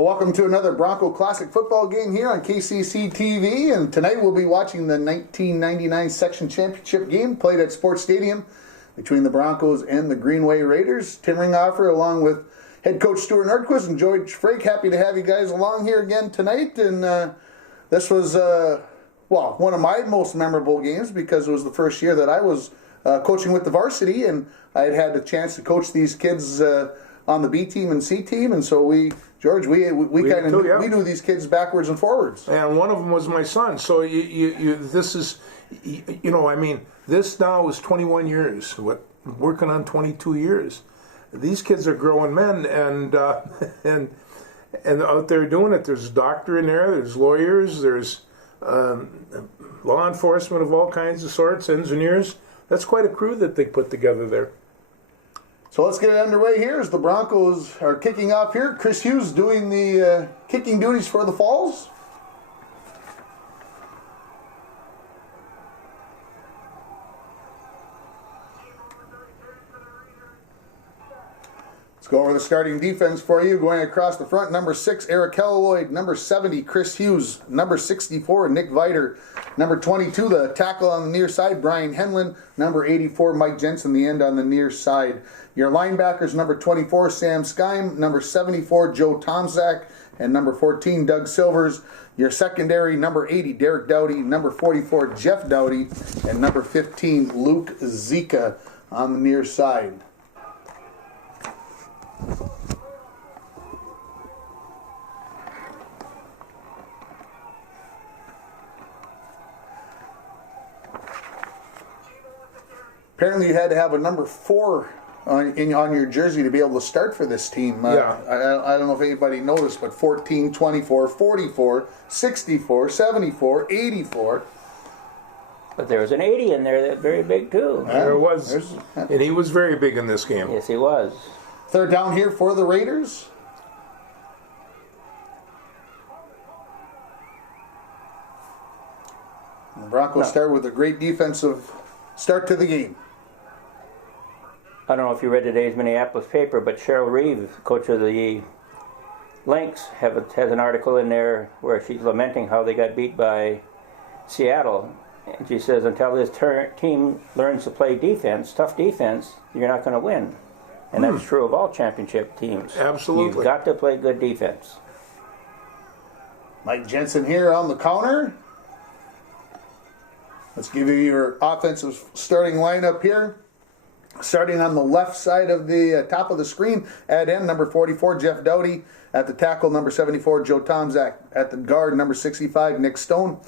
Well, welcome to another Bronco Classic football game here on KCC TV, and tonight we'll be watching the 1999 Section Championship game played at Sports Stadium between the Broncos and the Greenway Raiders. Tim Ringhofer along with head coach Stuart Nordquist and George Frake, happy to have you guys along here again tonight. And this was, one of my most memorable games because it was the first year that I was coaching with the varsity, and I had the chance to coach these kids on the B team and C team, and so we knew these kids backwards and forwards. And one of them was my son. So this now is 21 years. Working on 22 years. These kids are growing men, and out there doing it. There's a doctor in there. There's lawyers. There's law enforcement of all kinds of sorts. Engineers. That's quite a crew that they put together there. So let's get it underway here as the Broncos are kicking off here. Chris Hughes doing the kicking duties for the Falls. Let's go over the starting defense for you. Going across the front, number 6, Eric Helloyd. Number 70, Chris Hughes. Number 64, Nick Viter. Number 22, the tackle on the near side, Brian Henlin. Number 84, Mike Jensen, the end on the near side. Your linebackers, number 24, Sam Skeim. Number 74, Joe Tomczak. And number 14, Doug Silvers. Your secondary, number 80, Derek Dowdy. Number 44, Jeff Dowdy. And number 15, Luke Zika on the near side. Apparently you had to have a number 4 on your jersey to be able to start for this team. Yeah. I don't know if anybody noticed, but 14, 24, 44, 64, 74, 84. But there was an 80 in there that's very big too. There was. And he was very big in this game. Yes, he was. Third down here for the Raiders. And the Broncos start with a great defensive start to the game. I don't know if you read today's Minneapolis paper, but Cheryl Reeves, coach of the Lynx, has an article in there where she's lamenting how they got beat by Seattle. And she says, until this team learns to play defense, tough defense, you're not going to win. And that's true of all championship teams. Absolutely. You've got to play good defense. Mike Jensen here on the counter. Let's give you your offensive starting lineup here. Starting on the left side of the top of the screen, at end, number 44, Jeff Dowdy. At the tackle, number 74, Joe Tomczak. At the guard, number 65, Nick Stone.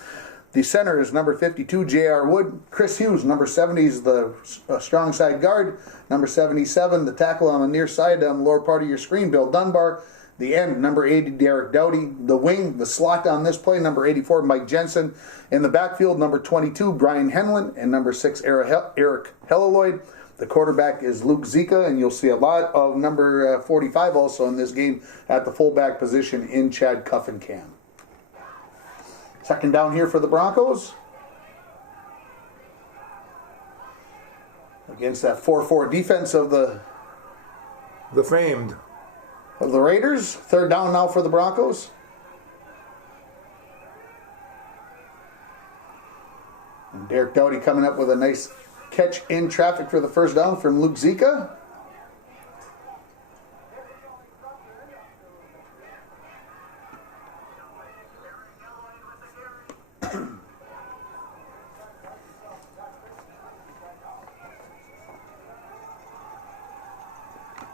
The center is number 52, J.R. Wood. Chris Hughes, number 70, is the strong side guard. Number 77, the tackle on the near side on the lower part of your screen, Bill Dunbar. The end, number 80, Derek Dowdy. The wing, the slot on this play, number 84, Mike Jensen. In the backfield, number 22, Brian Henlin. And number 6, Eric Helloyd. The quarterback is Luke Zika, and you'll see a lot of number 45 also in this game at the fullback position in Chad Cuffenkamp. Second down here for the Broncos. Against that 4-4 defense of the famed. Of the Raiders. Third down now for the Broncos. And Derek Dowdy coming up with a nice catch in traffic for the first down from Luke Zika.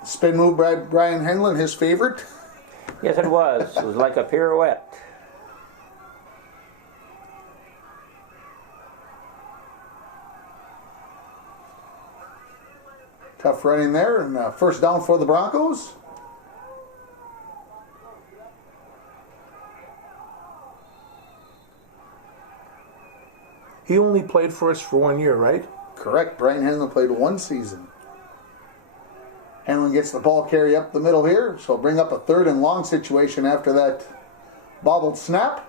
Spin move by Brian Henlin, his favorite. Yes, it was. It was like a pirouette. Tough running there, and first down for the Broncos. He only played for us for 1 year, right? Correct. Brian Henlin played 1 season. Henlin gets the ball carry up the middle here, so bring up a third and long situation after that bobbled snap.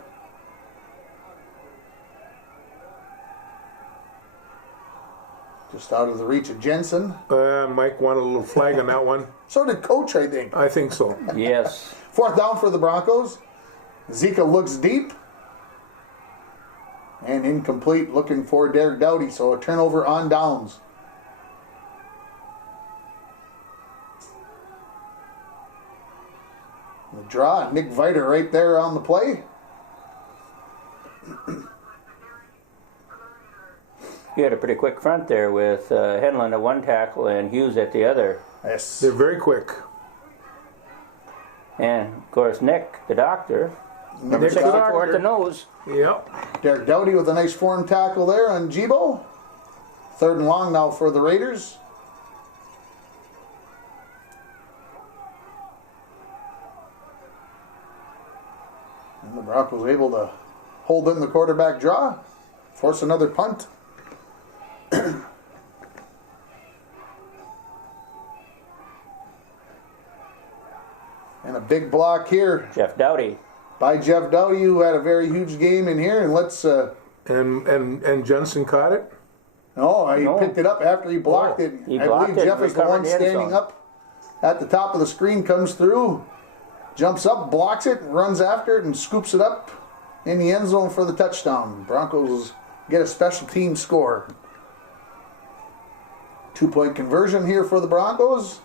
Just out of the reach of Jensen. Mike wanted a little flag on that one. So did Coach, I think. I think so. Yes. 4th down for the Broncos. Zika looks deep. And incomplete, looking for Derek Dowdy. So a turnover on downs. The draw, Nick Viter right there on the play. You had a pretty quick front there with Henlon at one tackle and Hughes at the other. Yes. They're very quick. And, of course, Nick, the doctor, Number Nick the 64 at the doctor. nose. Yep. Derek Dowdy with a nice form tackle there on Jibo. 3rd and long now for the Raiders. And the Broncos able to hold in the quarterback draw, force another punt. And a big block here Jeff Dowdy. by Jeff Dowdy, who had a very huge game in here. And let's, And Jensen caught it. he No. picked it up after he blocked Oh. it. He I blocked believe it Jeff and is the one recovered the end standing zone. up at the top of the screen, comes through, jumps up, blocks it, runs after it, and scoops it up in the end zone for the touchdown. Broncos get a special team score. 2-point conversion here for the Broncos.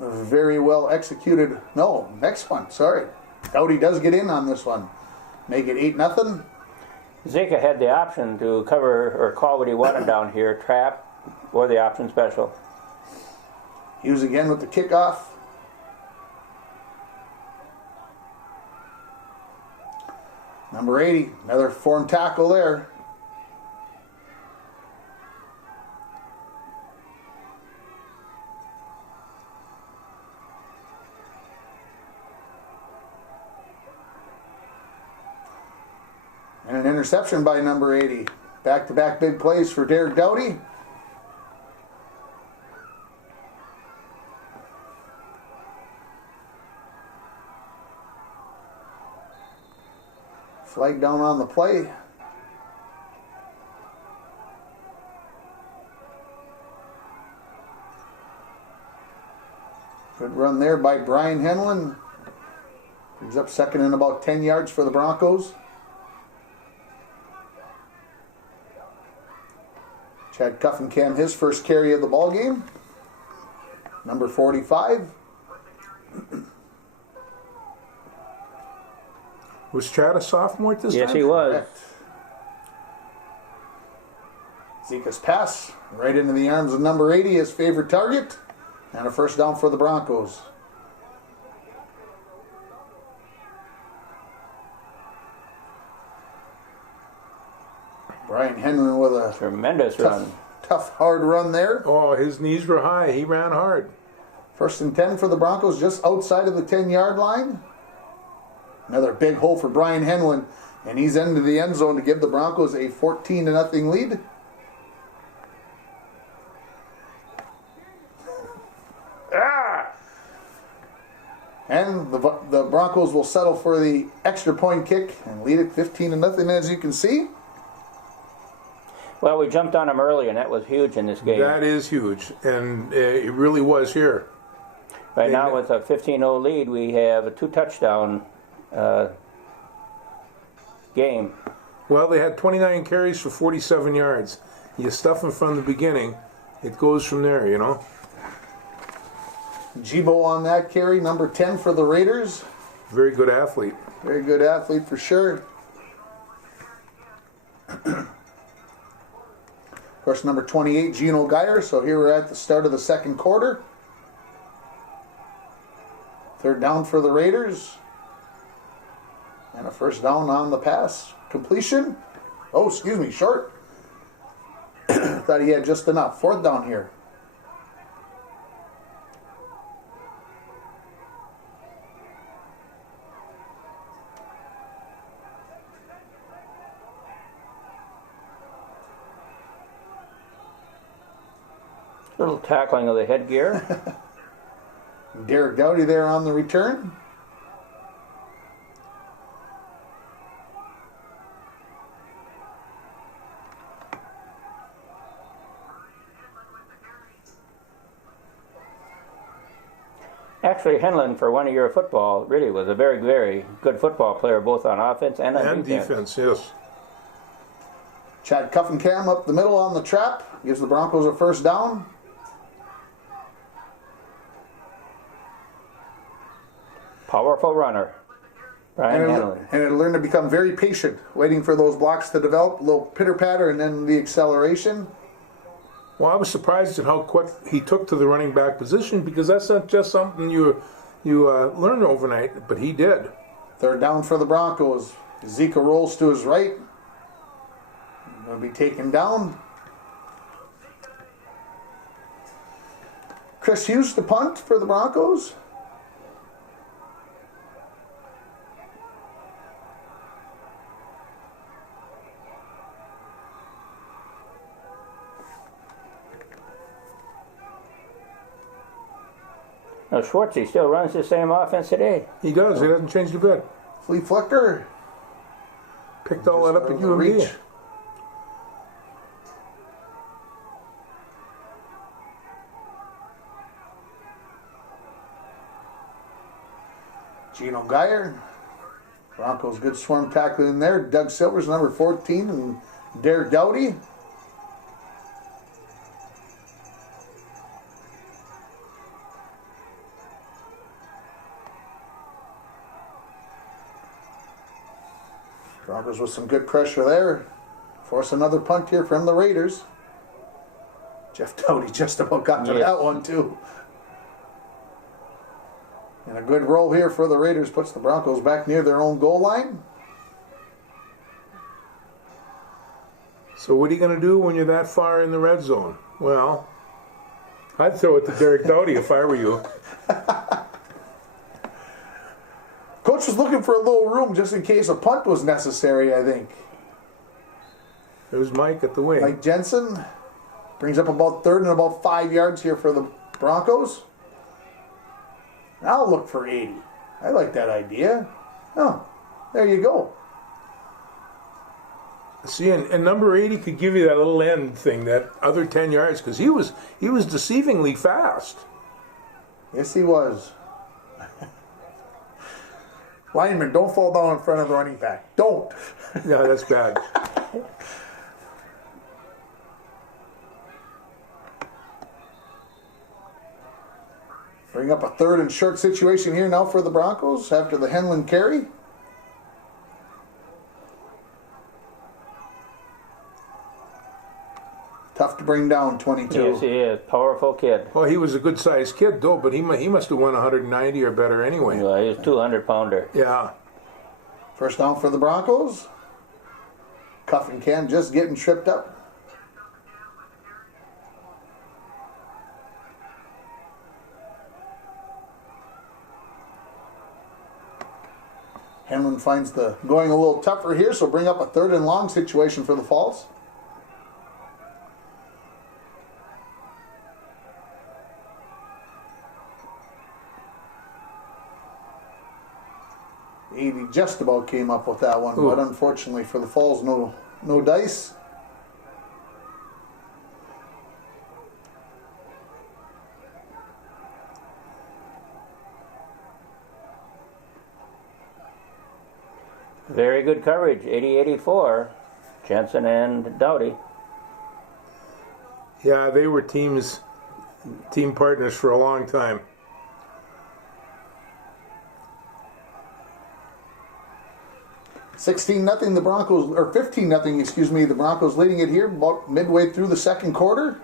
A very well executed. No, next one. Sorry. Dowdy does get in on this one. Make it 8-0. Zika had the option to cover or call what he wanted down here, trap or the option special. Hughes again with the kickoff. Number 80, another form tackle there. And an interception by number 80. Back-to-back big plays for Derek Dowdy. Flag down on the play. Good run there by Brian Henlon. He's up second and about 10 yards for the Broncos. Chad Cuffenkamp, his first carry of the ball game. Number 45. Was Chad a sophomore at this Yes, time? he was. Correct. Zika's pass right into the arms of number 80, his favorite target. And a first down for the Broncos. Brian Henlon with a Tremendous run. tough, hard run there. Oh, his knees were high. He ran hard. 1st and 10 for the Broncos, just outside of the 10-yard line. Another big hole for Brian Henlon, and he's into the end zone to give the Broncos a 14-0 lead. And the Broncos will settle for the extra point kick and lead it 15-0, as you can see. Well, we jumped on him early, and that was huge in this game. That is huge, and it really was here. Right now, with a 15-0 lead, we have a 2-touchdown game. Well, they had 29 carries for 47 yards. You stuff them from the beginning, it goes from there, you know. Jibo on that carry, number 10 for the Raiders. Very good athlete. Very good athlete for sure. Of course, number 28, Gino Geyer. So here we're at the start of the second quarter. 3rd down for the Raiders. And a first down on the pass. Completion. Oh, excuse me, short. Thought he had just enough. 4th down here. Little tackling of the headgear. Derek Dowdy there on the return. Actually, Henlon, for 1 year of football, really was a very, very good football player, both on offense and on And defense, yes. Chad Cuffingham up the middle on the trap. Gives the Broncos a first down. Powerful runner, Brian Henlon. And it'll learn to become very patient, waiting for those blocks to develop, a little pitter-patter, and then the acceleration. Well, I was surprised at how quick he took to the running back position, because that's not just something you learn overnight, but he did. Third down for the Broncos. Zeke rolls to his right. Going to be taken down. Chris Hughes to punt for the Broncos. Now, Schwartzy still runs the same offense today. He does. He hasn't changed a bit. Flea Flicker. Picked all that up at UMD. Reach. Gino Geyer. Broncos good swarm tackle in there. Doug Silvers, number 14, and Derek Dowdy. Broncos with some good pressure there. Force another punt here from the Raiders. Jeff Dowdy just about got to that one too. And a good roll here for the Raiders puts the Broncos back near their own goal line. So what are you going to do when you're that far in the red zone? Well, I'd throw it to Derek Dowdy if I were you. Coach was looking for a little room just in case a punt was necessary, I think. There's Mike at the wing. Mike Jensen brings up about third and about 5 yards here for the Broncos. I'll look for 80. I like that idea. Oh, there you go. See, and number 80 could give you that little end thing, that other 10 yards, because he was deceivingly fast. Yes, he was. Lineman, don't fall down in front of the running back. Don't. Yeah, that's bad. Bring up a third and short situation here now for the Broncos after the Henlon carry. Tough to bring down, 22. Yes, he is. Powerful kid. Well, he was a good-sized kid, though, but he must have won 190 or better anyway. Well, he's a 200-pounder. Yeah. First down for the Broncos. Cuff and Can just getting tripped up. Henlon finds the going a little tougher here, so bring up a third and long situation for the Falls. He just about came up with that one, but unfortunately for the Falls, no dice. Very good coverage, 80-84, Jensen and Dowdy. Yeah, they were team partners for a long time. $16-0 the Broncos, or 15-0, excuse me, the Broncos leading it here about midway through the second quarter.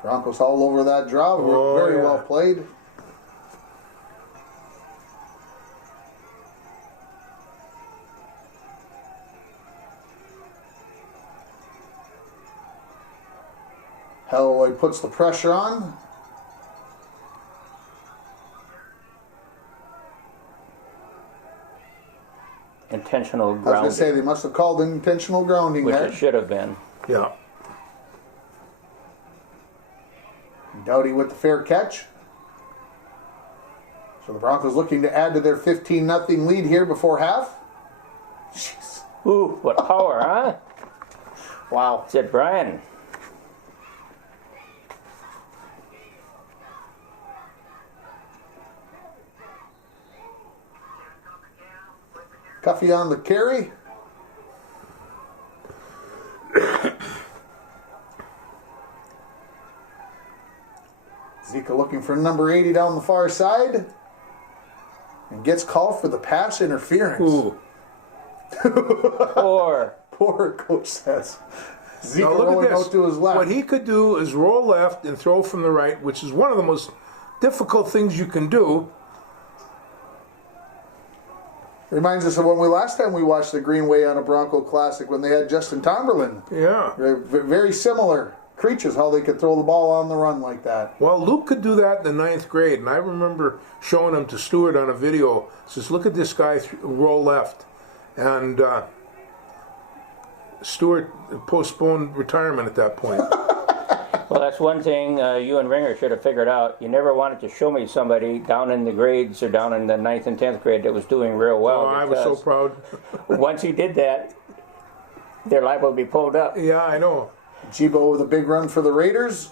Broncos all over that draw. Very well played. Holloway puts the pressure on. Intentional I was grounding. going to say they must have called intentional grounding which there. it should have been. Yeah. Dowdy with the fair catch. So the Broncos looking to add to their 15-0 lead here before half. Jeez. Ooh, what power, huh? Wow. Said Brian. Cuffy on the carry. Zika looking for number 80 down the far side. And gets called for the pass interference. Ooh. Poor coach says. Zika Now look rolling at this. out to his left. What he could do is roll left and throw from the right, which is one of the most difficult things you can do. Reminds us of when last time we watched the Greenway on a Bronco Classic when they had Justin Tomberlin. Yeah. Very similar creatures, how they could throw the ball on the run like that. Well, Luke could do that in the 9th grade, and I remember showing him to Stuart on a video. Says, look at this guy roll left. And Stuart postponed retirement at that point. Well, that's one thing you and Ringer should have figured out. You never wanted to show me somebody down in the grades or down in the 9th and 10th grade that was doing real well. Oh, I was so proud. Once you did that, they're liable to be pulled up. Yeah, I know. Jibo with a big run for the Raiders.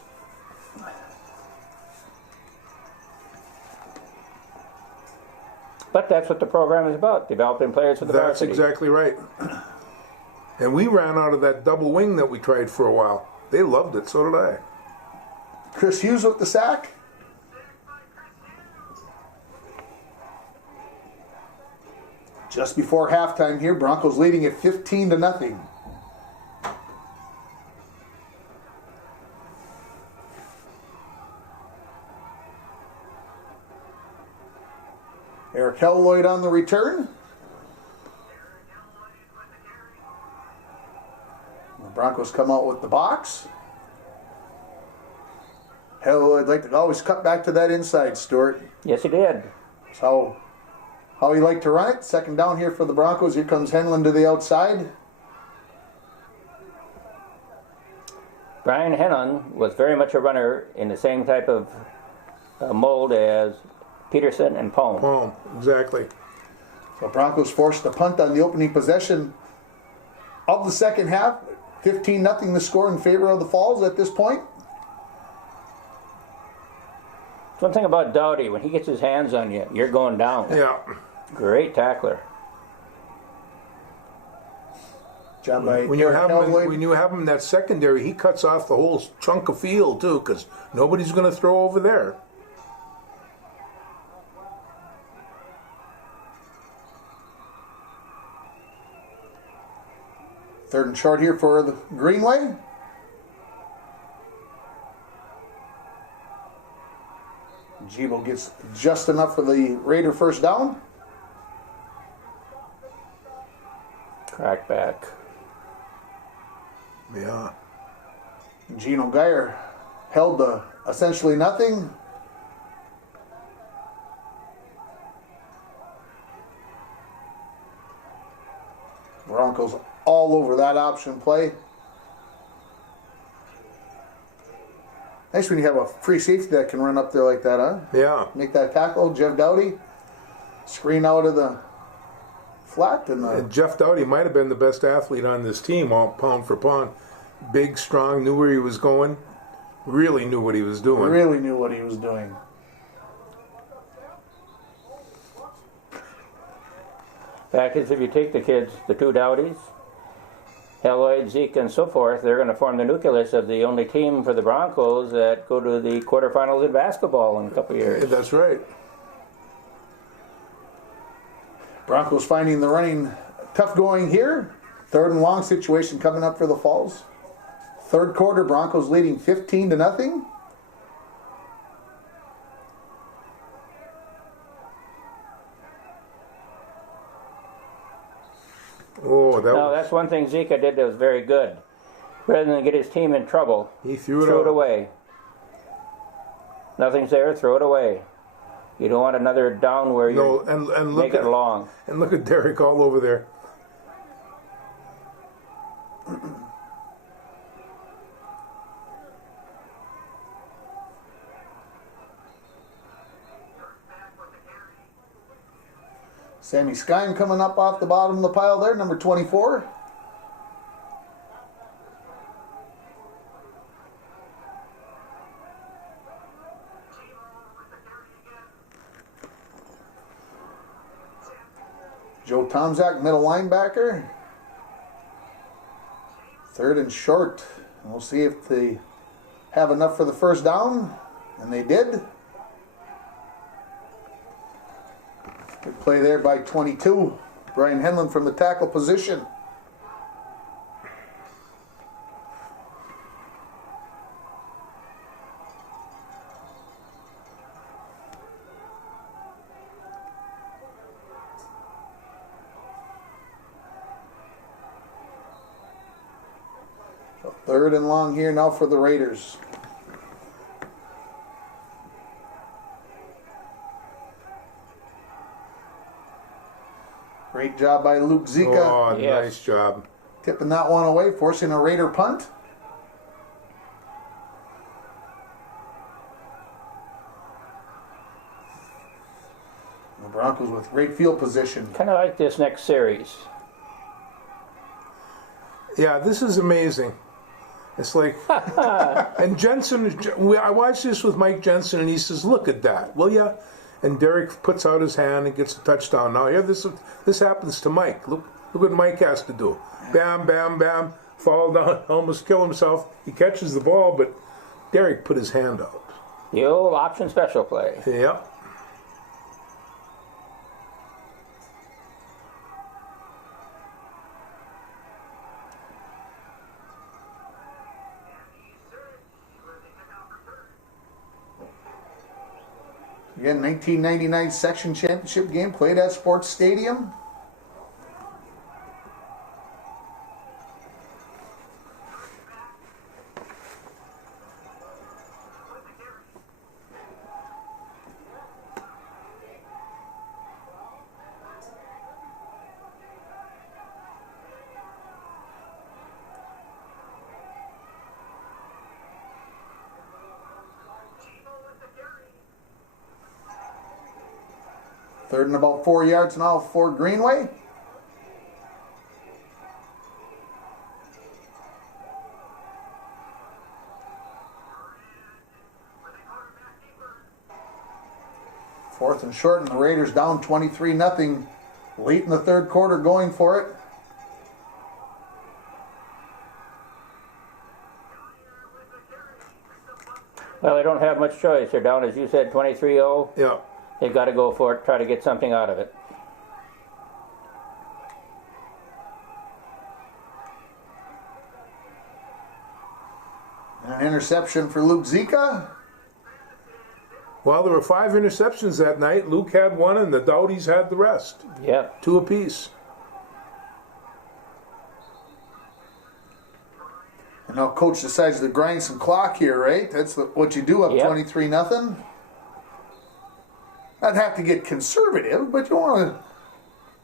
But that's what the program is about, developing players for the That's varsity. exactly right. And we ran out of that double wing that we tried for a while. They loved it, so did I. Chris Hughes with the sack. Just before halftime here, Broncos leading at 15-0. Eric Helloyd on the return. The Broncos come out with the box. Helloyd like to always cut back to that inside, Stuart. Yes, he did. So, how he liked to run it. Second down here for the Broncos. Here comes Henlon to the outside. Brian Hennon was very much a runner in the same type of mold as Peterson and Pohm. Oh, exactly. So Broncos forced to punt on the opening possession of the second half. 15-0 the score in favor of the Falls at this point. One thing about Dowdy, when he gets his hands on you, you're going down. Yeah. Great tackler. Job by When you Eric have him, Helloyd. when you have him in that secondary, he cuts off the whole chunk of field too, because nobody's going to throw over there. Third and short here for the Greenway. Jibo gets just enough for the Raider first down. Crack back. Yeah. Gino Geyer held to essentially nothing. Broncos all over that option play. Nice when you have a free safety that can run up there like that, huh? Yeah. Make that tackle. Jeff Dowdy. Screen out of the flat. And Jeff Dowdy might have been the best athlete on this team, all pound for pound. Big, strong, knew where he was going. Really knew what he was doing. Really knew what he was doing. Fact is, if you take the kids, the two Dowdys, Helloyd, Zeke, and so forth, they're going to form the nucleus of the only team for the Broncos that go to the quarterfinals in basketball in a couple of years. That's right. Broncos finding the running tough going here. Third and long situation coming up for the Falls. Third quarter, Broncos leading 15-0. Oh, that Now, was, that's one thing Zeke did that was very good. Rather than get his team in trouble, he threw it throw out. it away. Nothing's there, throw it away. You don't want another down where you No, and look make it long. And look at Derek all over there. Sammy Skine coming up off the bottom of the pile there, number 24. Joe Tomzak, middle linebacker. Third and short. And we'll see if they have enough for the first down. And they did. Good play there by 22. Brian Henlon from the tackle position. So third and long here now for the Raiders. Great job by Luke Zika. Oh, Yes. nice job. Tipping that one away, forcing a Raider punt. The Broncos with great field position. Kind of like this next series. Yeah, this is amazing. It's like, and Jensen, I watched this with Mike Jensen, and he says, "Look at that, will ya?" And Derek puts out his hand and gets a touchdown. Now here, this happens to Mike. Look what Mike has to do. Bam, bam, bam. Fall down, almost kill himself. He catches the ball, but Derek put his hand out. The old option special play. Yep. Again, 1999 section championship game played at Sports Stadium. Third and about 4 yards now for Greenway. Fourth and short, and the Raiders down 23-0 late in the third quarter, going for it. Well, they don't have much choice. They're down, as you said, 23-0. Yeah. They've got to go for it, try to get something out of it. And an interception for Luke Zika. Well, there were 5 interceptions that night. Luke had one, and the Dowdies had the rest. Yep. 2 apiece. And now coach decides to grind some clock here, right? That's what you do up Yep. 23-0. I'd have to get conservative, but you want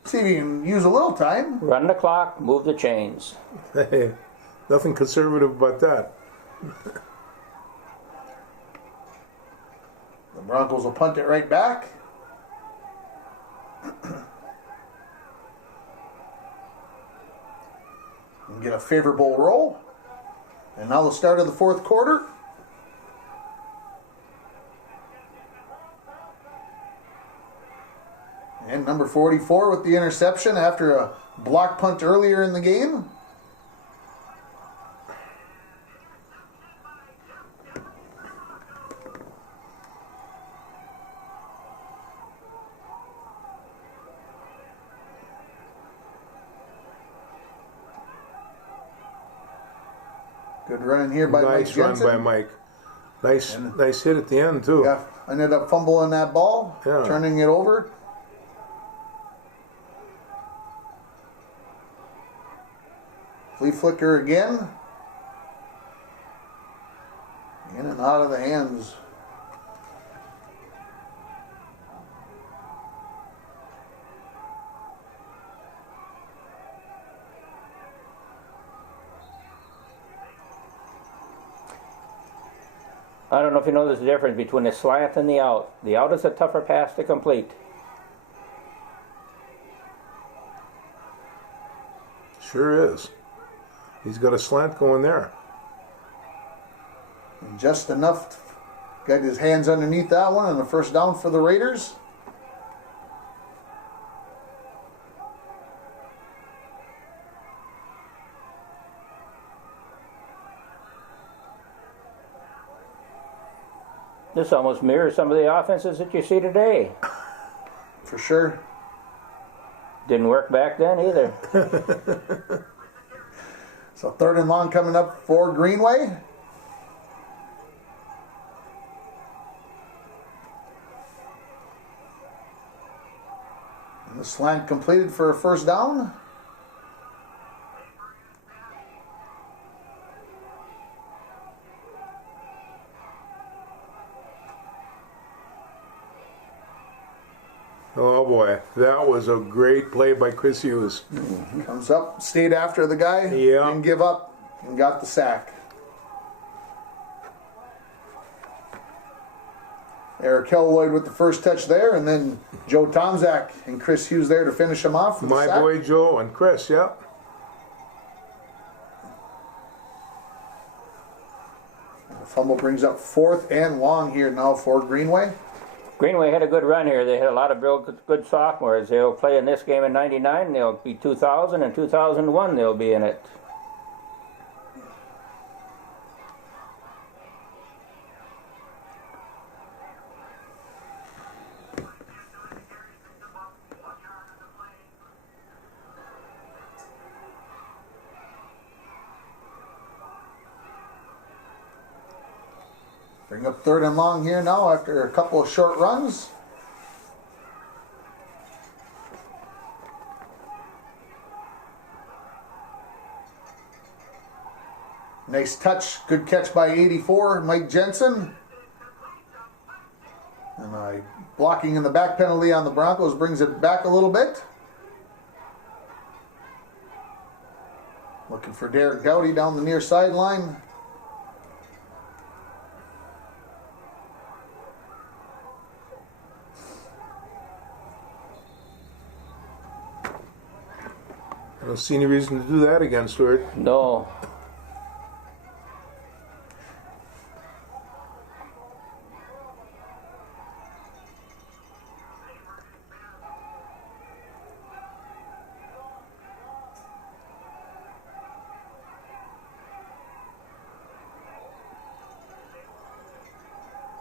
to see if you can use a little time. Run the clock, move the chains. Hey, nothing conservative about that. The Broncos will punt it right back. And get a favorable roll. And now the start of the fourth quarter. And number 44 with the interception after a block punt earlier in the game. Good running here by Mike Nice run Jensen. by Mike. Nice hit at the end, too. Yeah, ended up fumbling that ball, Yeah. turning it over. Flea flicker again. In and out of the hands. I don't know if you know there's a difference between the slant and the out. The out is a tougher pass to complete. Sure is. He's got a slant going there. And just enough. Got his hands underneath that one, and the first down for the Raiders. This almost mirrors some of the offenses that you see today. For sure. Didn't work back then either. So 3rd and long coming up for Greenway. And the slant completed for a first down. Oh boy, that was a great play by Chris Hughes. Comes up, stayed after the guy, Yeah. didn't give up, and got the sack. Eric Kelloyd with the first touch there, and then Joe Tomzak and Chris Hughes there to finish him off. With the My sack. boy Joe and Chris, yeah. The fumble brings up 4th and long here now for Greenway. Greenway had a good run here. They had a lot of real good sophomores. They'll play in this game in '99. They'll be 2000 and 2001. They'll be in it. Bring up 3rd and long here now after a couple of short runs. Nice touch, good catch by 84, Mike Jensen. And blocking in the back penalty on the Broncos brings it back a little bit. Looking for Derek Dowdy down the near sideline. I don't see any reason to do that again, Stuart. No.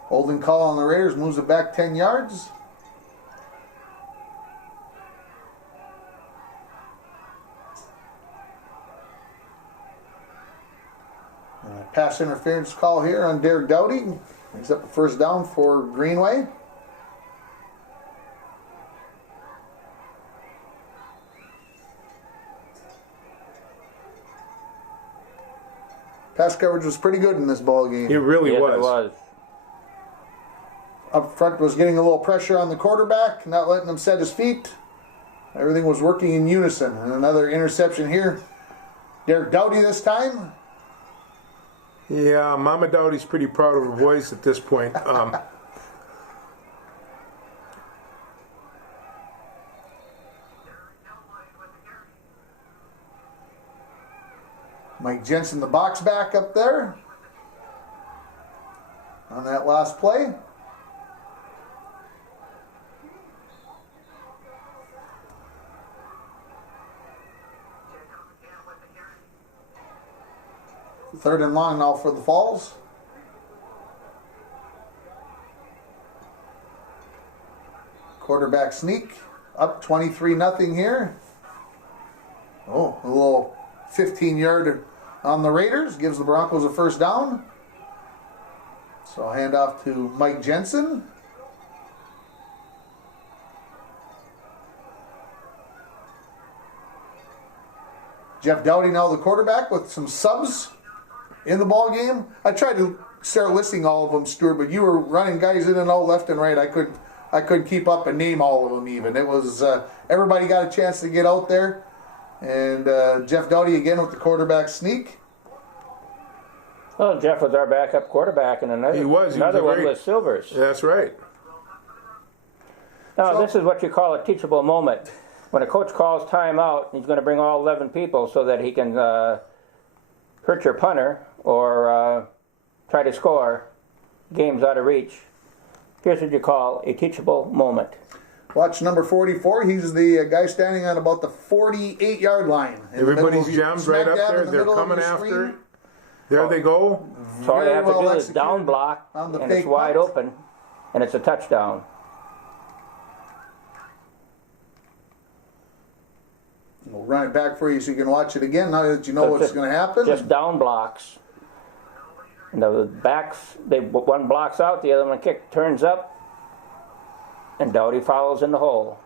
Holding call on the Raiders, moves it back 10 yards. Pass interference call here on Derek Dowdy. Makes up a first down for Greenway. Pass coverage was pretty good in this ball game. It really Yes, was. it was. Up front was getting a little pressure on the quarterback, not letting him set his feet. Everything was working in unison. And another interception here. Derek Dowdy this time. Yeah, Mama Dowdy's pretty proud of her boys at this point. Mike Jensen, the box back up there on that last play. Third and long now for the Falls. Quarterback sneak, up 23-0 here. Oh, a little 15-yard on the Raiders, gives the Broncos a first down. So handoff to Mike Jensen. Jeff Dowdy now the quarterback with some subs in the ball game. I tried to start listing all of them, Stuart, but you were running guys in and out left and right. I couldn't keep up and name all of them even. It was everybody got a chance to get out there, and Jeff Dowdy again with the quarterback sneak. Well, Jeff was our backup quarterback, and another one was Silvers. That's right. Now, this is what you call a teachable moment. when a coach calls timeout, he's going to bring all 11 people so that he can hurt your punter or try to score. Game's out of reach. Here's what you call a teachable moment. Watch number 44. He's the guy standing on about the 48-yard line. Everybody's jammed right up there. They're coming after. There they go. So all they have to do is down block, and it's wide open, and it's a touchdown. We'll run it back for you so you can watch it again now that you know what's going to happen. Just down blocks. And the backs, one blocks out, the other one turns up, and Doughty follows in the hole.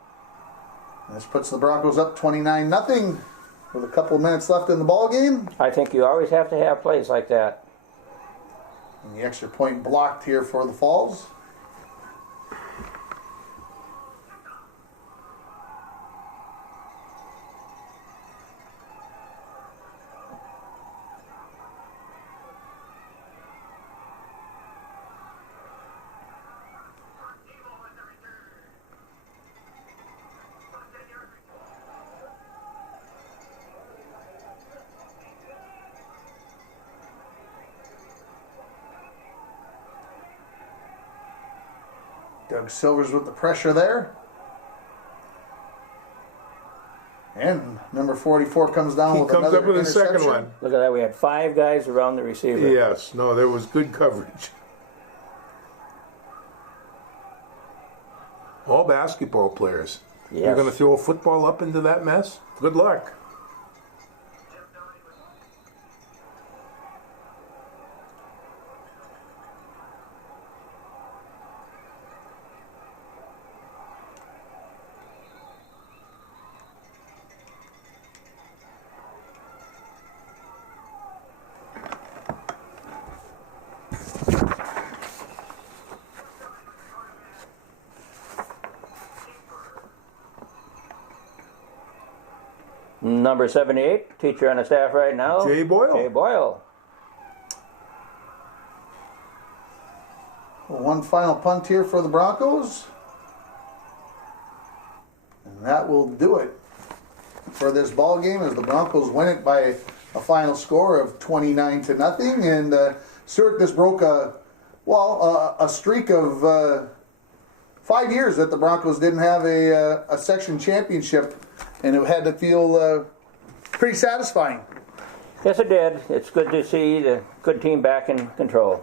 This puts the Broncos up 29-0 with a couple of minutes left in the ball game. I think you always have to have plays like that. And the extra point blocked here for the Falls. Doug Silvers with the pressure there. And number 44 comes down with another interception. He comes up with a second one. Look at that. We had 5 guys around the receiver. Yes. No, there was good coverage. All basketball players. Yes. You're going to throw a football up into that mess? Good luck. Number 78, teacher on the staff right now. Jay Boyle. Jay Boyle. One final punt here for the Broncos. And that will do it for this ball game as the Broncos win it by a final score of 29-0. And Stuart, this broke a streak of 5 years that the Broncos didn't have a section championship, and it had to feel pretty satisfying. Yes, it did. It's good to see the good team back in control.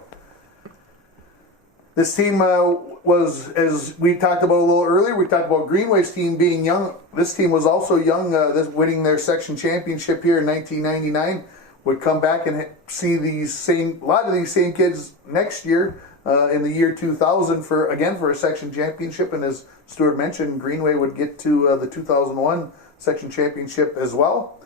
This team was, as we talked about a little earlier, we talked about Greenway's team being young. This team was also young, winning their section championship here in 1999. Would come back and see a lot of these same kids next year in the year 2000 for a section championship. And as Stuart mentioned, Greenway would get to the 2001 section championship as well.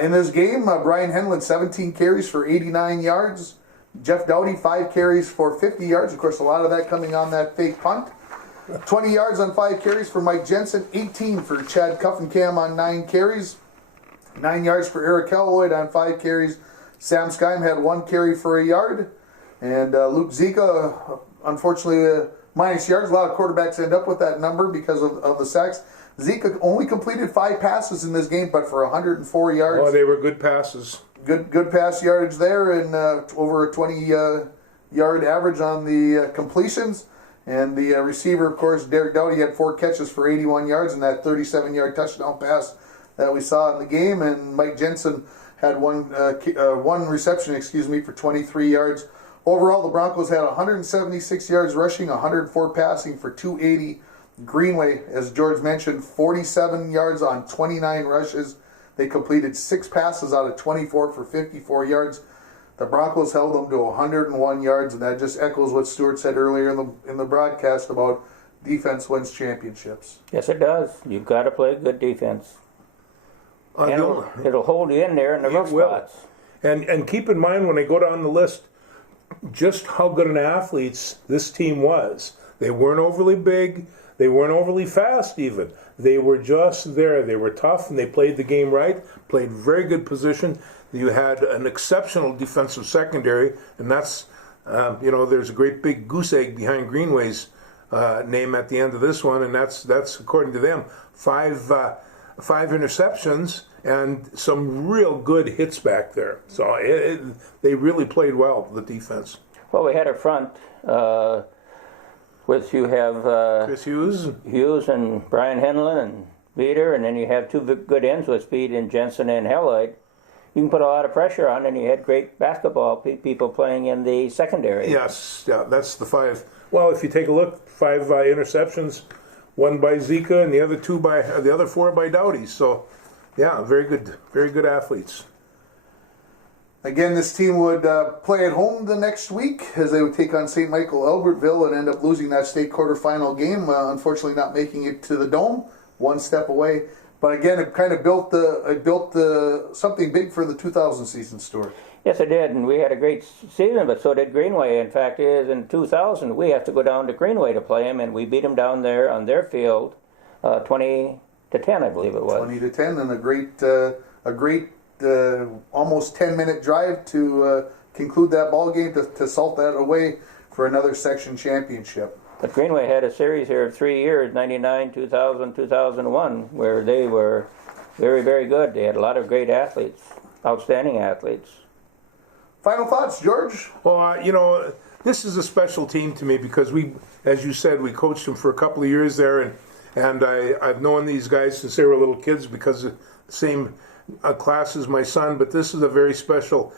In this game, Brian Henlon, 17 carries for 89 yards. Jeff Doughty, 5 carries for 50 yards. Of course, a lot of that coming on that fake punt. 20 yards on 5 carries for Mike Jensen. 18 for Chad Cuffencam on 9 carries. 9 yards for Eric Kelloyd on 5 carries. Sam Skyme had 1 carry for a yard. And Luke Zika, unfortunately, minus yards. A lot of quarterbacks end up with that number because of the sacks. Zika only completed 5 passes in this game, but for 104 yards. Oh, they were good passes. Good pass yardage there, and over a 20-yard average on the completions. And the receiver, of course, Derek Doughty, had 4 catches for 81 yards and that 37-yard touchdown pass that we saw in the game. And Mike Jensen had one reception, for 23 yards. Overall, the Broncos had 176 yards rushing, 104 passing for 280. Greenway, as George mentioned, 47 yards on 29 rushes. They completed 6 passes out of 24 for 54 yards. The Broncos held them to 101 yards, and that just echoes what Stuart said earlier in the broadcast about defense wins championships. Yes, it does. You've got to play good defense. It'll hold you in there in the rough spots. And keep in mind when they go down the list just how good an athletes this team was. They weren't overly big. They weren't overly fast even. They were just there. They were tough, and they played the game right, played very good position. You had an exceptional defensive secondary, and that's, there's a great big goose egg behind Greenway's name at the end of this one, and that's according to them, 5 5 interceptions and some real good hits back there. So they really played well, the defense. Well, we had a front with you have Chris Hughes and Brian Henlon and Veeder, and then you have two good ends with speed in Jensen and Helloyd. You can put a lot of pressure on, and you had great basketball people playing in the secondary. Yes, yeah, that's the 5. Well, if you take a look, 5 interceptions, 1 by Zika, and the other 4 by Dowdy. So, yeah, very good athletes. Again, this team would play at home the next week as they would take on St. Michael Albertville and end up losing that state quarterfinal game. Unfortunately, not making it to the Dome, one step away. But again, it kind of built something big for the 2000 season, Stuart. Yes, it did, and we had a great season, but so did Greenway. In fact, in 2000, we have to go down to Greenway to play them, and we beat them down there on their field, 20-10, I believe it was. 20-10, and a great almost 10-minute drive to conclude that ball game to salt that away for another section championship. But Greenway had a series here of 3 years, 99, 2000, 2001, where they were very, very good. They had a lot of great athletes, outstanding athletes. Final thoughts, George? Well, this is a special team to me because we, as you said, we coached them for a couple of years there, and I've known these guys since they were little kids because of the same class as my son. But this is a very special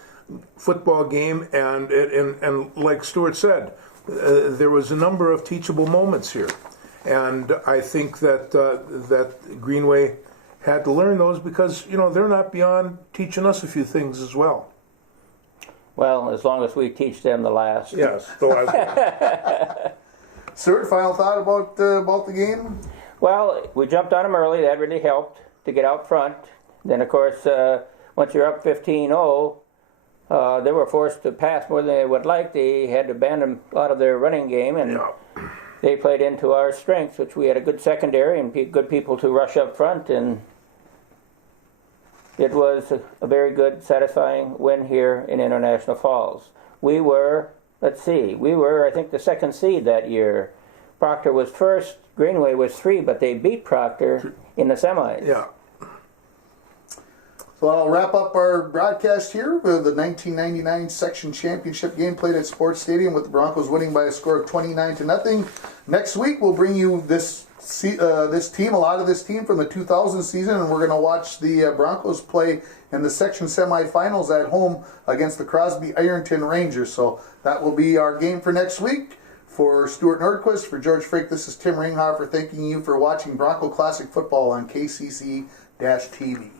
football game, and like Stuart said, there was a number of teachable moments here, and I think that Greenway had to learn those because they're not beyond teaching us a few things as well. Well, as long as we teach them the last. Yes, the last. Stuart, final thought about the game? Well, we jumped on them early. That really helped to get out front. Then, of course, once you're up 15-0, they were forced to pass more than they would like. They had to abandon a lot of their running game, and they played into our strengths, which we had a good secondary and good people to rush up front, and it was a very good, satisfying win here in International Falls. We were, I think, the second seed that year. Proctor was first, Greenway was 3, but they beat Proctor in the semis. Yeah. So I'll wrap up our broadcast here with the 1999 section championship game played at Sports Stadium with the Broncos winning by a score of 29-0. Next week we'll bring you this team, a lot of this team from the 2000 season, and we're going to watch the Broncos play in the section semifinals at home against the Crosby Ironton Rangers. So that will be our game for next week. For Stuart Nordquist, for George Frick, this is Tim Ringhofer thanking you for watching Bronco Classic Football on KCC-TV.